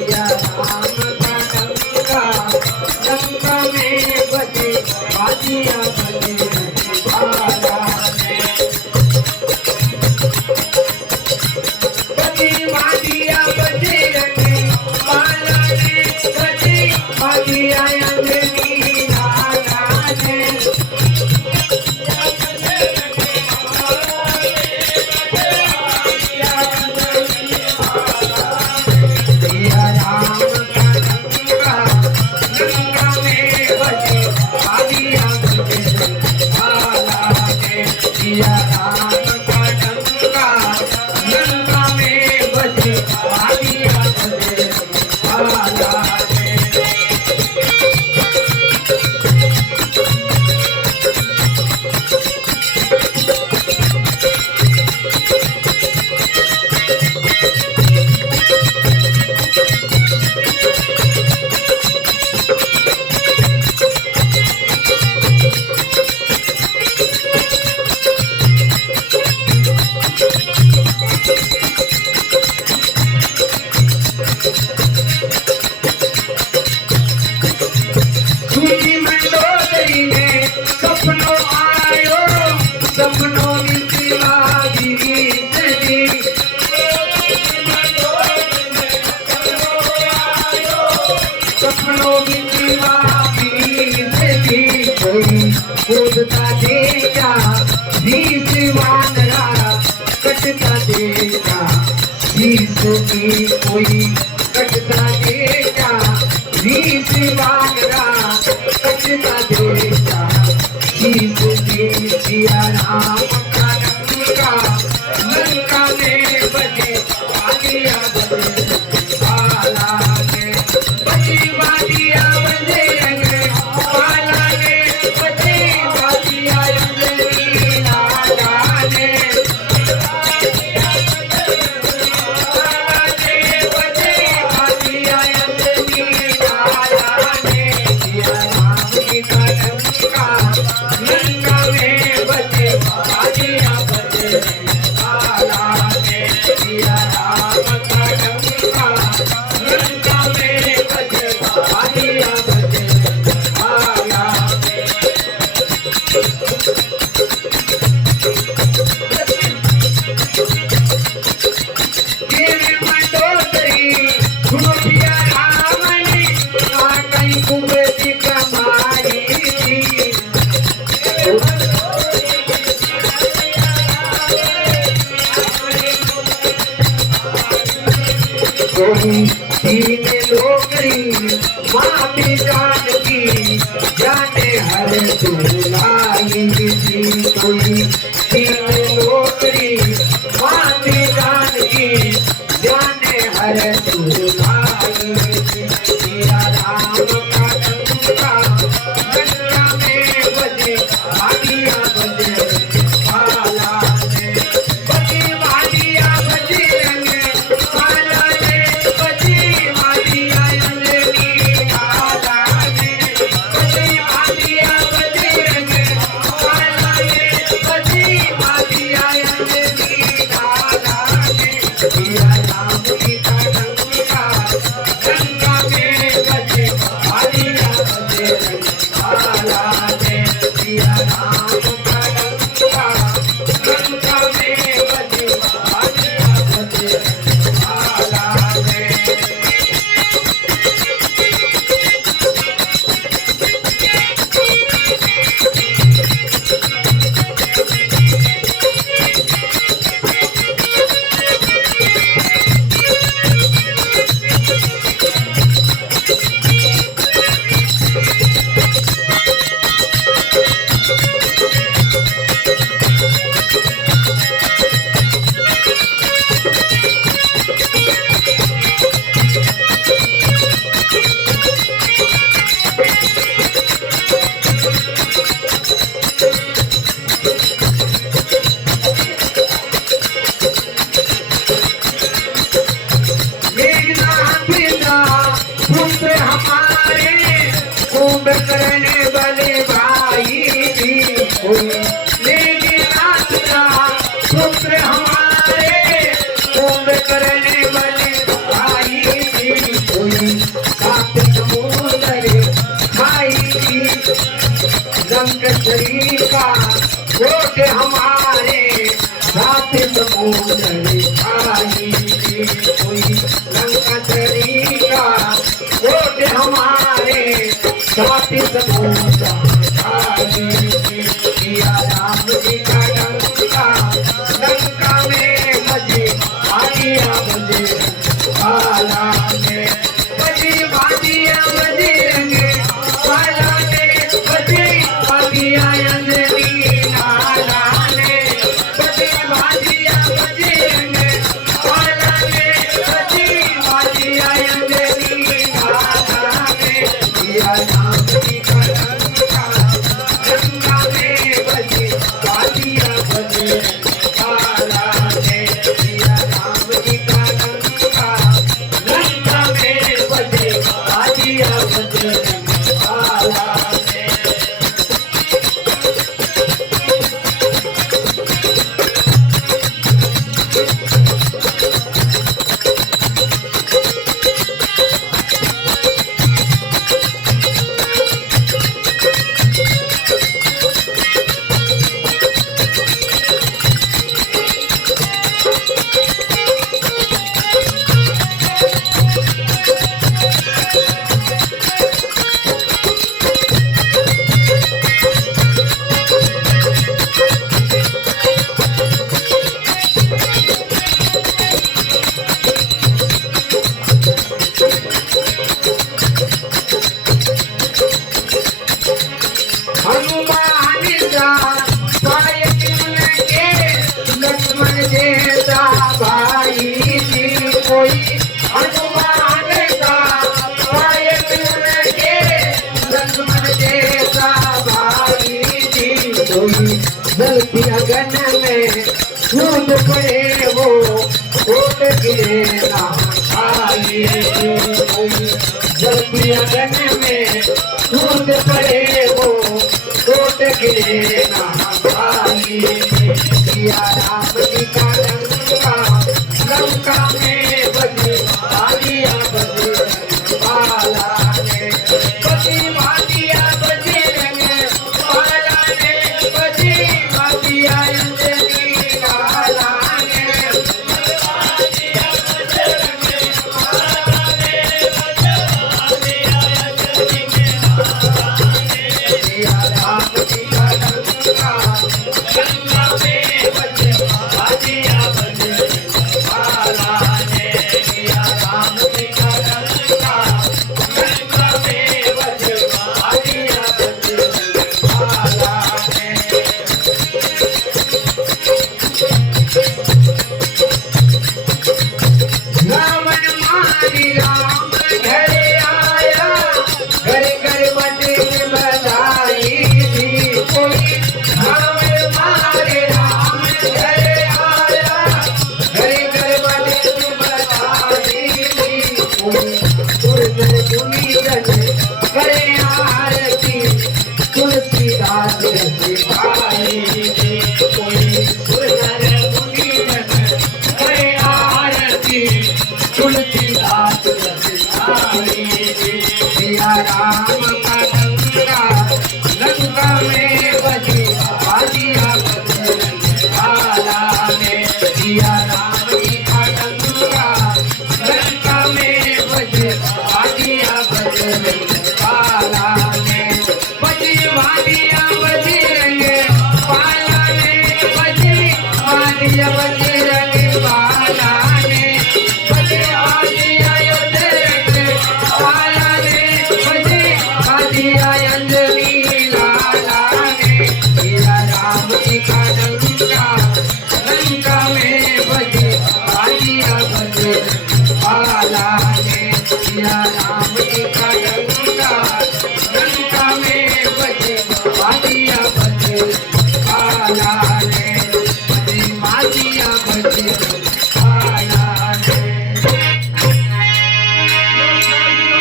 सिया राम का डंका लंका में बजे बाजिया बजे बाला बजे बाजिया बजे बाला ने बजे बाजिया अंजनी लाला ने सिया राम का डंका लंका में बजे बाजिया बजे बाला सपनों आयो सपनों सपनों कोई कूदता देखा बीस वानरा कटता देखा बीस की कोई कटता देखा बीस वानरा कटता देखा बीस की सिया राम का डंका लंका में बजे बाजिया बजे बाला ने बजे बाजिया बजे बाला ने बजे बाजिया अंजनी लाला ने बजे बाजिया अंजनी लाला ने सिया राम का डंका लंका में बजे बाजिया बजे बाला ने सिया राम का डंका लंका में बजे बाजिया बजे बाला तेरे मंडोदरी सुनो सिया राम ने कहीं कुबेरी कमाई थी तीन लोकरी मामी जानकी जाने हर दुलाई थी कोई तीन लोकरी मामी जानकी जाने हर दुलाई थी सिया राम का डंका लंका में बजे बाजिया बजे बाला ने बजे बाजिया बजे बाला ने बजे बाजिया अंजनी लाला ने बजे बाजिया बजे बाला ने बजे बाजिया अंजनी लाला ने सिया राम का डंका लंका में बजे बाजिया बजे बाला ने सिया राम का डंका लंका में बजे बाजिया बजे बाला ने पुत्र हमारे कुंभ करने वाले भाई जी मेघनाथ का पुत्र हमारे कुंभ करने वाले भाई जी कोई लंका चढ़ी का कोट हमारे साथी समूचा किया राम जी का डंका लंका में बजे आदिया बजे बाला में बजे बादिया बजे रंगे बाला में बजे बादिया अंजनी नाला में बजे बादिया बजे रंगे बाला में बजे बादिया अंजनी नाला में किया राम जी का डंका लंका में बजे बादिया बजे बाला में किया राम जी का डंका लंका में बजे बादिया बजे बाला में हनुमान जा पाय के लक्ष्मण जैसा भाई जी कोई हनुमान जा पाय के लक्ष्मण जैसा भाई जी कोई जलती अगन में कूद पड़े वो कोट गिरे ना भाई जी कोई जलती अगन में कूद पड़े वो कोट गिरे ना भाई किया राम जी का डंका लंका में बजे बादिया बजे बाला ने बजे बादिया बजे रंगे बाला ने बजे बादिया अंजनी बाला ने बादिया बजे रंगे बाला ने बजे बादिया अंजनी बाला ने किया राम जी का डंका लंका में बजे बादिया बजे बाला ने किया राम जी का डंका लंका में बजे बादिया बजे बाला ने रावण मारी राम घर आया घर घर बजे बधाई थी कोई रावण मारे राम घर आया घर घर बजे बधाई थी कोई सुरनर सुनीरन करे आरती तुलसीदास सिपाही थी कोई सुरनर सुनीरन करे आरती तुलसीदास सिपाही